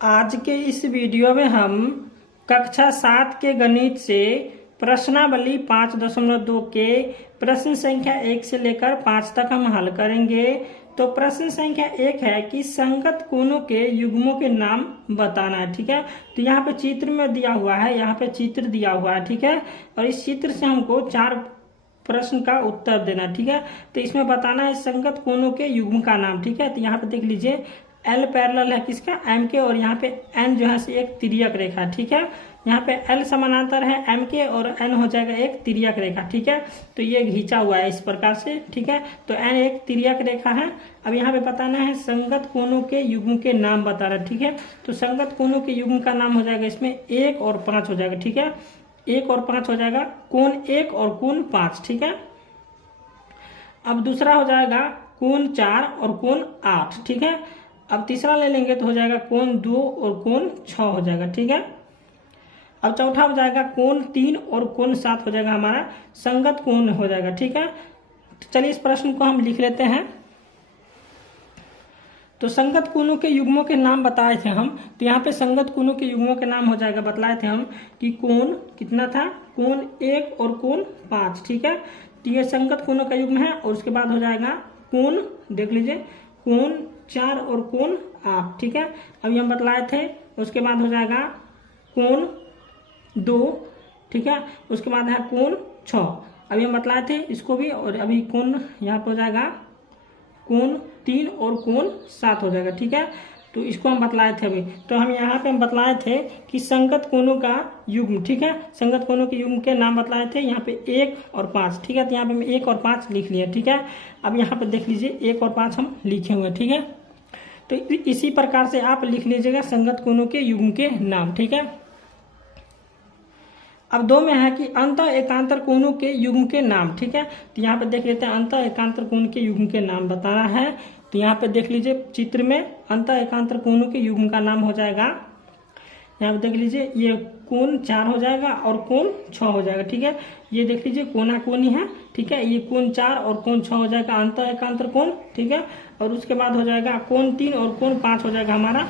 आज के इस वीडियो में हम कक्षा 7 के गणित से प्रश्नावली 5.2 के प्रश्न संख्या 1 से लेकर 5 तक हम हल करेंगे। तो प्रश्न संख्या 1 है कि संगत कोणों के युग्मों के नाम बताना है। ठीक है, तो यहाँ पे चित्र में दिया हुआ है, यहाँ पे चित्र दिया हुआ है। ठीक है, और इस चित्र से हमको 4 प्रश्न का उत्तर देना। ठीक है, तो इसमें बताना है संगत कोणों के युग्म का नाम। ठीक है, तो यहाँ पे देख लीजिए L पैरेलल है किसका, M के, और यहाँ पे N जो है एक तिर्यक रेखा। ठीक है, यहाँ पे L समानांतर है M के और N हो जाएगा एक तिर्यक रेखा। ठीक है, तो ये खींचा हुआ है इस प्रकार से। ठीक है, तो N एक तिर्यक रेखा है। अब यहाँ पे बताना है संगत कोणों के युग्म के नाम बता रहा है। ठीक है, तो संगत कोणों के युग्म का नाम हो जाएगा इसमें 1 और 5 हो जाएगा। ठीक है, 1 और 5 हो जाएगा कोण 1 और कोण 5। ठीक है, अब दूसरा हो जाएगा कोण 4 और कोण 8। ठीक है, अब तीसरा ले लेंगे तो हो जाएगा कोण 2 और कोण 6 हो जाएगा। ठीक है, अब चौथा हो जाएगा कोण 3 और कोण 7 हो जाएगा, हमारा संगत कोण हो जाएगा। ठीक है, तो चलिए इस प्रश्न को हम लिख लेते हैं। तो संगत कोणों के युग्मों के नाम बताए थे हम, तो यहाँ पे संगत कोणों के युग्मों के नाम हो जाएगा, बतलाए थे हम कि कोण कितना था, कोण 1 और कोण 5। ठीक है, तो ये संगत कोणों का युग्म है। और उसके बाद हो जाएगा कोण, देख लीजिए, कोण 4 और कोण 8। ठीक है, अभी हम बतलाए थे। उसके बाद हो जाएगा कोण 2। ठीक है, उसके बाद है कोण 6, अभी हम बतलाए थे इसको भी। और अभी कोण यहाँ पर हो जाएगा कोण 3 और कोण 7 हो जाएगा। ठीक है, तो इसको हम बतलाए थे अभी। तो हम यहाँ पे हम बतलाए थे कि संगत कोणों का युग्म। ठीक है, संगत कोणों के युग्म के नाम बतलाए थे, यहाँ पे 1 और 5। ठीक है, तो यहाँ पे हम 1 और 5 लिख लिए। ठीक है, अब यहाँ पे देख लीजिए 1 और 5 हम लिखे हुए। ठीक है, तो इसी प्रकार से आप लिख लीजिएगा संगत कोणों के युग्म के नाम। ठीक है, अब 2 में है कि अंत एकांतर कोणों के युग्म के नाम। ठीक है, तो यहाँ पे देख लेते हैं अंत एकांतर कोण के युग्म के नाम बताना है। तो यहाँ पे देख लीजिए चित्र में अंत एकांतर कोणों के युग्म का नाम हो जाएगा, यहाँ पे देख लीजिए ये कोण 4 हो जाएगा और कोण 6 हो जाएगा। ठीक है, ये देख लीजिए कोना कोनी है। ठीक है, ये कोण 4 और कोण 6 हो जाएगा अंत एकांतर कोण। ठीक है, और उसके बाद हो जाएगा कोण 3 और कोण 5 हो जाएगा हमारा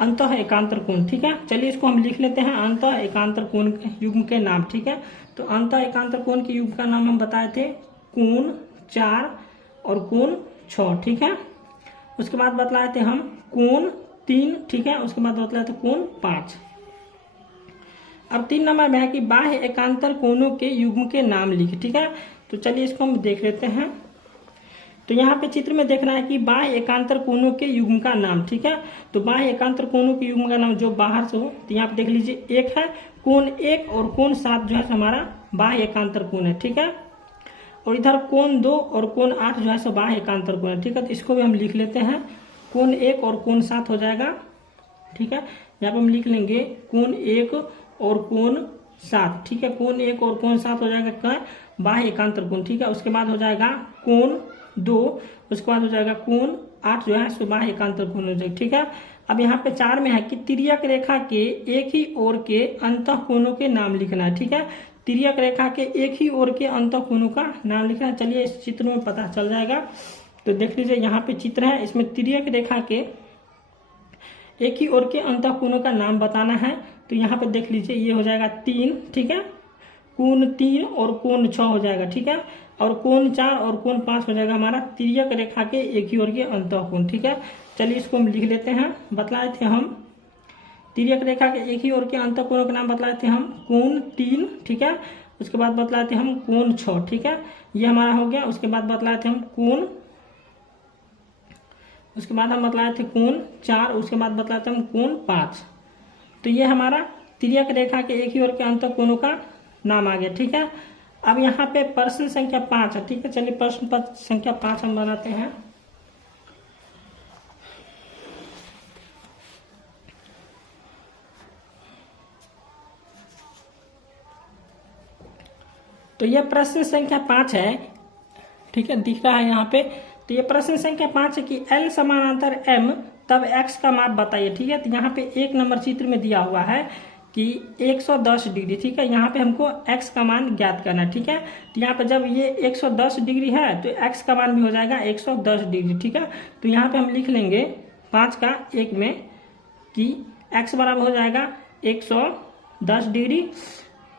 अंत एकांतर कोण। ठीक है, चलिए इसको हम लिख लेते हैं अंत एकांतर कोण के युग्म के नाम। ठीक है, तो अंत एकांतर कोण के युग्म का नाम हम बताए थे कोण 4 और कोण 6। ठीक है, उसके बाद बतलाए थे हम कोण 3। ठीक है, उसके बाद बतलाए थे कोण 5। अब 3 नंबर में है कि बाह्य एकांतर कोणों के युग्म के नाम लिखे। ठीक है, तो चलिए इसको हम देख लेते हैं। तो यहाँ पे चित्र में देखना है कि बाह्य एकांतर कोणों के युग्म का नाम। ठीक है, तो बाह्य एकांतर कोणों के युग्म का नाम जो बाहर से हो, तो यहाँ पे देख लीजिए 1 है, कोण 1 और कोण 7 जो है हमारा बाह्य एकांतर कोण है। ठीक है, और इधर कोण 2 और कोण 8 जो है बाह्य एकांतर कोण है। ठीक है, तो इसको भी हम लिख लेते हैं, कोण 1 और कोण 7 हो जाएगा। ठीक है, यहाँ पे हम लिख लेंगे कोण 1 और कोण 7। ठीक है, कोण 1 और कोण 7 हो जाएगा क्या, बाह्य एकांतर कोण। ठीक है, उसके बाद हो जाएगा कोण 2, उसके बाद हो जाएगा कोण 8 जो है सो बाह्य एकांतर कोण हो जाएगा। ठीक है, अब यहाँ पे 4 में है कि तिर्यक रेखा के एक ही ओर के अंतः कोणों के नाम लिखना है। ठीक है, तिर्यक रेखा के एक ही ओर के अंतः कोणों का नाम लिखना है। चलिए इस चित्र में पता चल जाएगा। तो देख लीजिए यहाँ पे चित्र है, इसमें तिर्यक रेखा के एक ही ओर के अंतः कोणों का नाम बताना है। तो यहाँ पे देख लीजिए ये हो जाएगा 3। ठीक है, कोण 3 और कोण 6 हो जाएगा। ठीक है, और कोण 4 और कोण 5 हो जाएगा हमारा तिर्यक रेखा के एक ही ओर के अंतः कोण। ठीक है, चलिए इसको हम लिख लेते हैं। बतलाए थे हम तिर्यक रेखा के एक ही ओर के अंतः कोणों के नाम बतलाए थे हम कोण 3। ठीक है, उसके बाद बतलाए थे हम कोण 6। ठीक है, ये हमारा हो गया। उसके बाद बतलाए थे हम कोण, उसके बाद हम बतलाए थे कोण 4, उसके बाद बतलाए थे हम कोण 5। तो ये हमारा तिर्यक रेखा के एक ही ओर के अंतः कोणों का नाम आ गया। ठीक है, अब यहाँ पे प्रश्न संख्या 5 है। ठीक है, चलिए प्रश्न संख्या 5 हम बनाते हैं। तो यह प्रश्न संख्या 5 है। ठीक है, दिख रहा है यहाँ पे। तो ये प्रश्न संख्या 5 है कि L समानांतर M तब X का माप बताइए। ठीक है, तो यहाँ पे 1 नंबर चित्र में दिया हुआ है कि 110 डिग्री। ठीक है, यहाँ पे हमको x का मान ज्ञात करना है। ठीक है, तो यहाँ पे जब ये 110 डिग्री है तो x का मान भी हो जाएगा 110 डिग्री। ठीक है, तो यहाँ पे हम लिख लेंगे 5 का 1 में कि x बराबर हो जाएगा 110 डिग्री।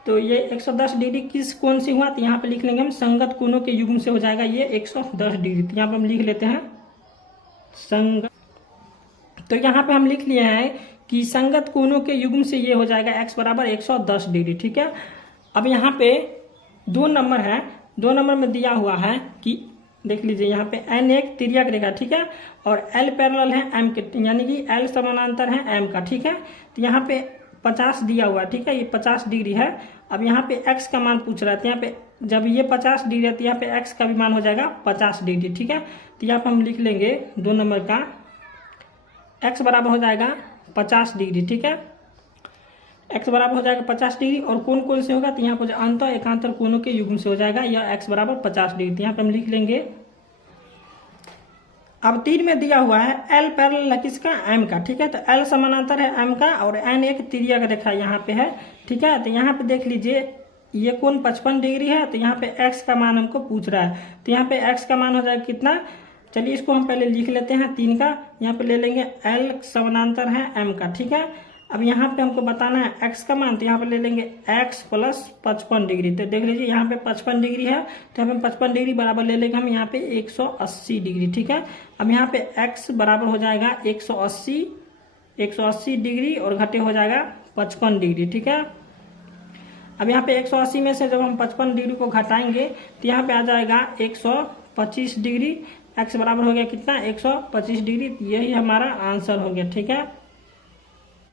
तो ये 110 डिग्री किस कोण से हुआ, तो यहाँ पे लिख लेंगे हम संगत कोणों के युग्म से हो जाएगा ये 110 डिग्री। तो यहाँ पे हम लिख लेते हैं संगत। तो यहाँ पे हम लिख लिए हैं कि संगत कोणों के युग्म से ये हो जाएगा x बराबर 110 डिग्री। ठीक है, अब यहाँ पे 2 नंबर है, 2 नंबर में दिया हुआ है कि देख लीजिए यहाँ पे n एक तिर्यक रेखा, ठीक है, और l पैरेलल है m के, यानी कि l समानांतर है m का। ठीक है, तो यहाँ पे 50 दिया हुआ है, ठीक है, ये 50 डिग्री है। अब यहाँ पे x का मान पूछ रहा है, तो यहाँ पे जब ये 50 डिग्री है तो यहाँ पे x का भी मान हो जाएगा 50 डिग्री। ठीक है, तो यहाँ पे हम लिख लेंगे 2 नंबर का x बराबर हो जाएगा 50 डिग्री। ठीक है, x बराबर हो जाएगा 50 डिग्री, और कौन कौन से होगा, तो यहाँ पर अंत एकांतर कोणों के युग्म से हो जाएगा यह x बराबर 50 डिग्री। तो यहाँ पे हम लिख लेंगे। अब 3 में दिया हुआ है l पैरेलल है किसका, m का। ठीक है, तो l समानांतर है m का और n एक तिर्यक रेखा यहाँ पे है। ठीक है, तो यहाँ पे देख लीजिए ये कोण 55 डिग्री है, तो यहाँ पे x का मान हमको पूछ रहा है। तो यहाँ पे x का मान हो जाएगा कितना, चलिए इसको हम पहले लिख लेते हैं 3 का। यहाँ पे ले लेंगे l समानांतर है m का। ठीक है, अब यहाँ पे हमको बताना है x का मान, तो यहाँ पे ले लेंगे x प्लस 55 डिग्री। तो देख लीजिए यहाँ पे 55 डिग्री है, तो यहाँ पे 55 डिग्री बराबर ले लेंगे हम यहाँ पे 180 डिग्री। ठीक है, अब यहाँ पे x बराबर हो जाएगा 180 डिग्री और घटे हो जाएगा 55 डिग्री। ठीक है, अब यहाँ पे 180 में से जब हम 55 डिग्री को घटाएंगे तो यहाँ पे आ जाएगा 125 डिग्री। x बराबर हो गया कितना, 125 डिग्री। यही हमारा आंसर हो गया। ठीक है।